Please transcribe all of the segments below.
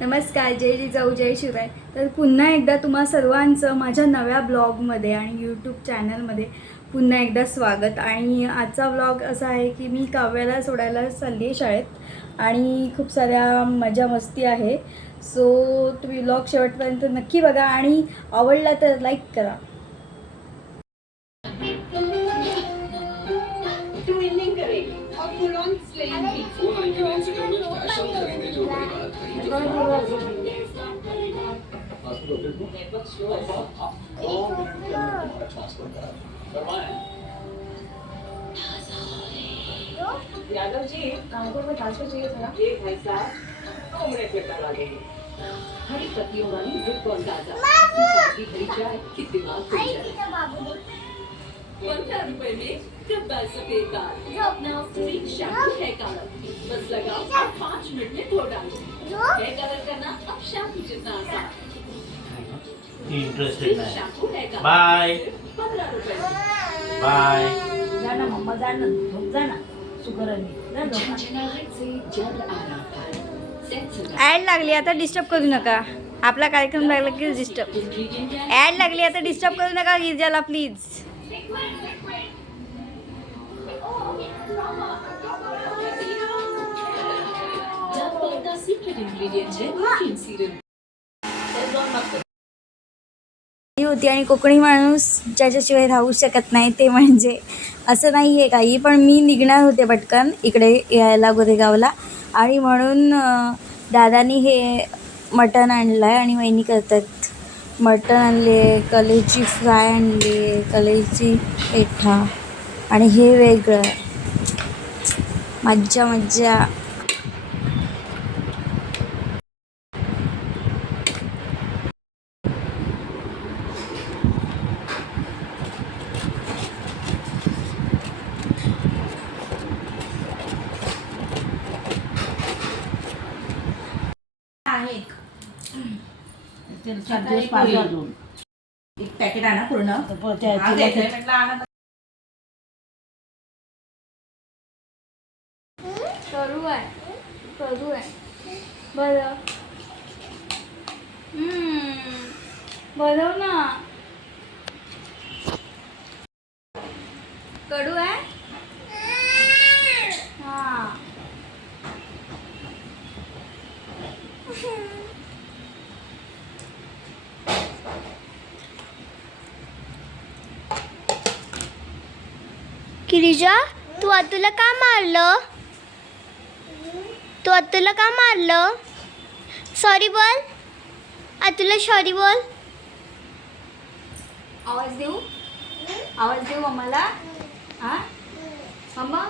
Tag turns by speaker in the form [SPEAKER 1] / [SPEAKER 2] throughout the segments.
[SPEAKER 1] नमस्कार जय जिजाऊ जय शिवाय तर पुन्हा एकदा तुम्हा सर्वांचं माझ्या नव्या ब्लॉगमध्ये आणि यूट्यूब चॅनलमध्ये पुन्हा एकदा स्वागत. आणि आजचा ब्लॉग असा आहे की मी काव्याला सोडायला चालली आहे शाळेत आणि खूप साऱ्या मजा मस्ती आहे. सो तुम्ही ब्लॉग शेवटपर्यंत नक्की बघा आणि आवडला तर लाईक करा.
[SPEAKER 2] यादव जी कानपुर में ट्रांसफ़र चाहिए था जी भाई साहब दो मिनट में करा देंगे हरी पत्तियों वाली बिल्कुल ताज़ा की भरी चाय कि दिमाग जाए पंद्रह रुपए में? डब्बा सफेद दाल अपना स्ट्रीक शैम्पू है कलर बस लगाओ और पाँच मिनट में धो डालो है कलर करना अब शैम्पू जितना आसान
[SPEAKER 3] इंटरेस्टेड नाही.
[SPEAKER 2] शैम्पू है कलर
[SPEAKER 3] बाय.
[SPEAKER 2] पंद्रह रुपए में
[SPEAKER 3] बाय
[SPEAKER 4] मम्मा झोप
[SPEAKER 1] ॲड लागली आता डिस्टर्ब करू नका. आपला कार्यक्रम लागला की डिस्टर्ब ॲड लागली आता डिस्टर्ब करू नका गिरजाला प्लीज होती आणि कोकणी माणूस ज्याच्याशिवाय राहू शकत नाही ते म्हणजे असं नाही आहे काही. पण मी निघणार होते पटकन इकडे यायला गोरेगावला. आणि म्हणून दादानी हे मटण आणलं आहे आणि वहिनी करतात. मटण आणले कलेची फ्राय आणली कलेची पेठा. आणि हे वेगळं. आहे. मज्जा मज्जा
[SPEAKER 4] आहे एक. ते चार दिवस पाहिजे अजून
[SPEAKER 5] एक पॅकेट आणा पूर्ण
[SPEAKER 1] करू आहे. करू आहे. बरं. हम्म, बरं ना. कडू आहे? हां.
[SPEAKER 6] गिरिजा तू आतुला का मारलं? तू अतुला का मारलं? सॉरी बोल. अतुला सॉरी बोल.
[SPEAKER 1] आवाज देऊ? आवाज देऊ आम्हाला? हां? मम्मा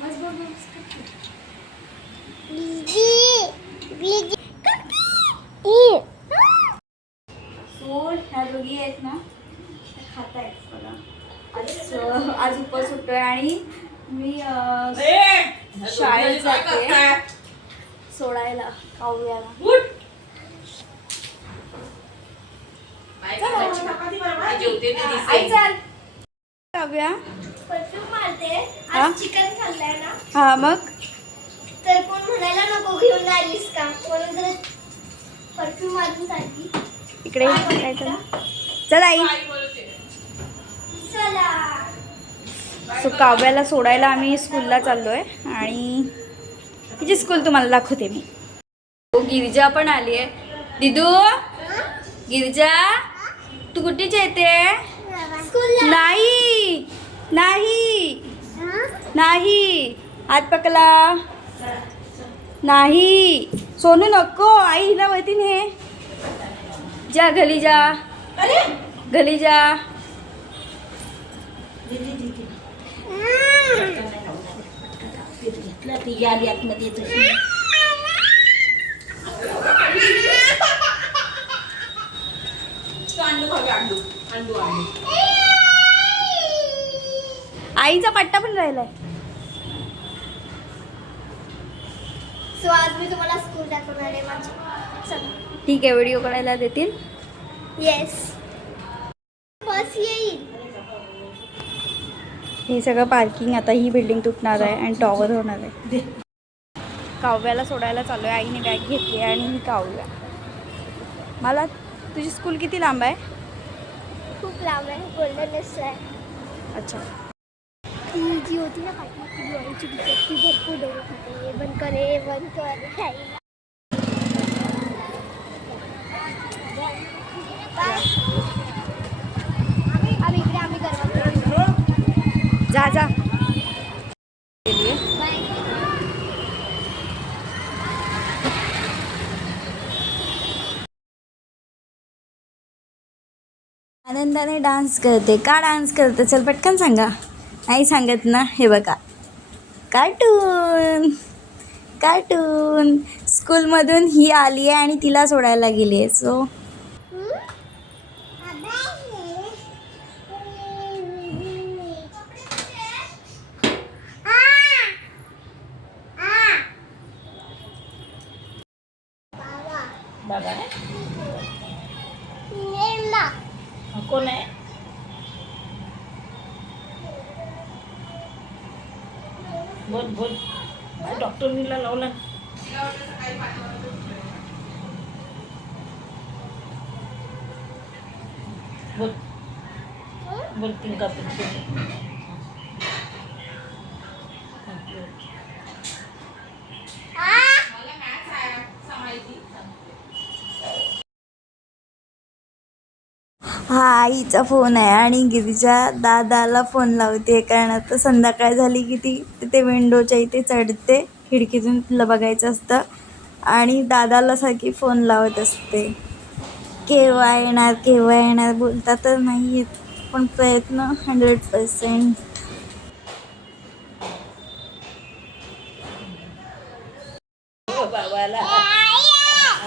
[SPEAKER 1] बस बस बस सो ह्या दोघी आहेत ना खात आहेत बघा. आज आज उपवास सुटतोय आणि मी शाळेत जाते. सोडायला काव्याला काव्या
[SPEAKER 6] परफ्यूम मारते.
[SPEAKER 1] हा?
[SPEAKER 6] आज चिकन खाल्लंय ना.
[SPEAKER 1] हा मग?
[SPEAKER 6] तर कोण म्हणायला नको घेऊन आलीस का? म्हणून जरा परफ्यूम मारून सांगती
[SPEAKER 1] इकडे काय चाल? चल आई. सो काव्याला सोडायला आम्ही स्कूलला चाललो आहे आणि तिची स्कूल तुम्हाला दाखवते मी. गिरिजा पण आली आहे. दिदू गिरिजा तू कुठेच येते नाही. नाही. नाही. हात पकला नाही. सोनू नको. आई हिला वरती ने जा घरी जा. घरी जा.
[SPEAKER 4] घेतलं ती आली आतमध्ये तशी.
[SPEAKER 5] तो अंडू खावे अंडू अंडू अंडू
[SPEAKER 1] आईचा पट्टा पण राहिलाय.
[SPEAKER 6] सो आज मी तुम्हाला स्कूल दाखवणार आहे माझी चला
[SPEAKER 1] ठीक आहे व्हिडिओ काढायला देतील.
[SPEAKER 6] येस बस येईल.
[SPEAKER 1] हे सगळं पार्किंग आता ही बिल्डिंग तुटणार आहे आणि टॉवर होणार आहे. काव्याला सोडायला चालू आहे आईने बॅग घेतली आहे आणि ही काव्या. मला तुझी स्कूल किती लांब आहे?
[SPEAKER 6] खूप लांब आहे गोल्डन आहे.
[SPEAKER 1] अच्छा.
[SPEAKER 6] ती जी होती ना पाठी ती भरपूर बंद कर हे बंद कर हे. आम्ही इकडे आम्ही करवा
[SPEAKER 1] जा जा आनंदाने डान्स करते. का डान्स करते? चल पटकन सांगा. नाही सांगत ना हे बघा. कार्टून कार्टून स्कूलमधून ही आली आहे आणि तिला सोडायला गेली आहे. सो
[SPEAKER 4] बाबा. कोण आहे बोल बोल. डॉक्टरनीला लावला बोल. बोलतील का तुमचे
[SPEAKER 1] हा आईचा फोन आहे आणि गिरीजा दादाला फोन लावते कारण आता संध्याकाळ झाली की ती तिथे विंडोच्या इथे चढते खिडकीतून तिला बघायचं असतं. आणि दादाला सारखी फोन लावत असते. केव्हा येणार केव्हा येणार बोलता तर नाही येत पण प्रयत्न हंड्रेड हो, पर्सेंट
[SPEAKER 4] बाबाला.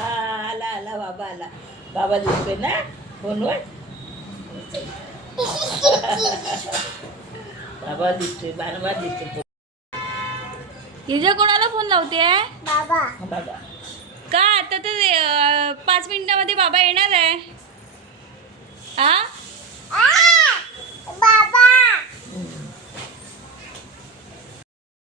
[SPEAKER 4] आला आला बाबा आला बाबा दिसतोय ना फोनवर? बाबा दिसतोय दिसतोय
[SPEAKER 1] हिजा कोणाला फोन लावते?
[SPEAKER 6] बाबा.
[SPEAKER 4] बाबा.
[SPEAKER 1] का आता तर पाच मिनिटामध्ये बाबा येणार आहे? हा